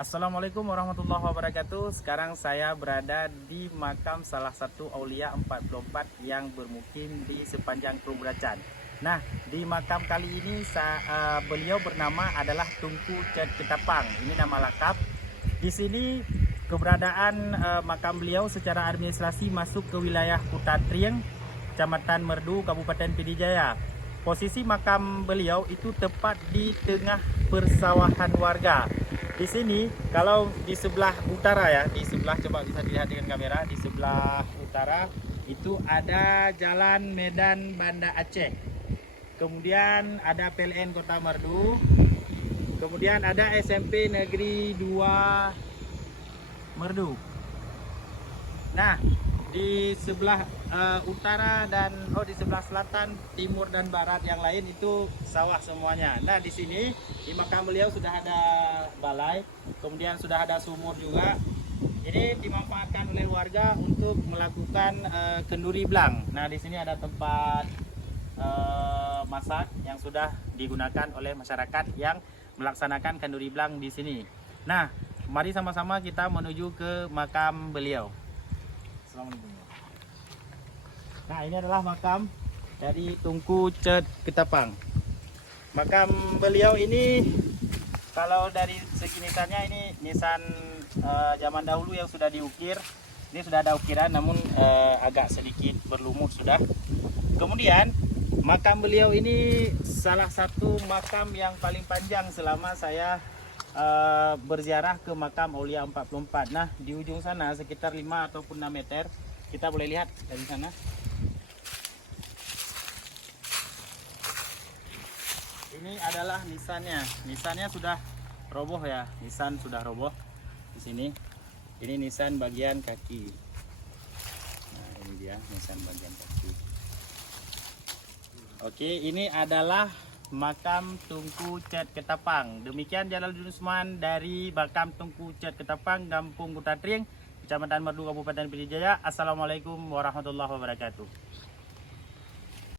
Assalamualaikum warahmatullahi wabarakatuh. Sekarang saya berada di makam salah satu Aulia 44 yang bermukim di sepanjang Perumberacan. Nah, di makam kali ini beliau bernama adalah Tunku Cet Ketapang. Ini nama lengkap. Di sini keberadaan makam beliau secara administrasi masuk ke wilayah Kutatrieng, Kecamatan Merdu, Kabupaten Pidi Jaya. Posisi makam beliau itu tepat di tengah persawahan warga. Di sini, kalau di sebelah utara ya, di sebelah, coba bisa dilihat dengan kamera, di sebelah utara itu ada Jalan Medan Banda Aceh. Kemudian ada PLN Kota Merdu. Kemudian ada SMP Negeri 2 Merdu. Nah, di sebelah utara dan di sebelah selatan, timur dan barat yang lain itu sawah semuanya. Nah, di sini di makam beliau sudah ada balai, kemudian sudah ada sumur juga. Ini dimanfaatkan oleh warga untuk melakukan kenduri blang. Nah, di sini ada tempat masak yang sudah digunakan oleh masyarakat yang melaksanakan kenduri blang di sini. Nah, mari sama-sama kita menuju ke makam beliau. Assalamualaikum. Nah, ini adalah makam dari Tunku Cet Ketapang. Makam beliau ini, kalau dari segi nisannya, ini nisan zaman dahulu yang sudah diukir. Ini sudah ada ukiran, namun agak sedikit berlumut sudah. Kemudian makam beliau ini salah satu makam yang paling panjang selama saya berziarah ke makam Aulia 44. Nah, di ujung sana sekitar 5 ataupun 6 meter, kita boleh lihat dari sana. Ini adalah nisannya. Nisannya sudah roboh ya. Nisan sudah roboh di sini. Ini nisan bagian kaki. Nah, ini dia nisan bagian kaki. Oke, ini adalah makam Tunku Cet Ketapang. Demikian Jalaluddin Usman dari makam Tunku Cet Ketapang, Kampung Kutatrieng, Kecamatan Merdu, Kabupaten Pidi Jaya. Assalamualaikum warahmatullahi wabarakatuh.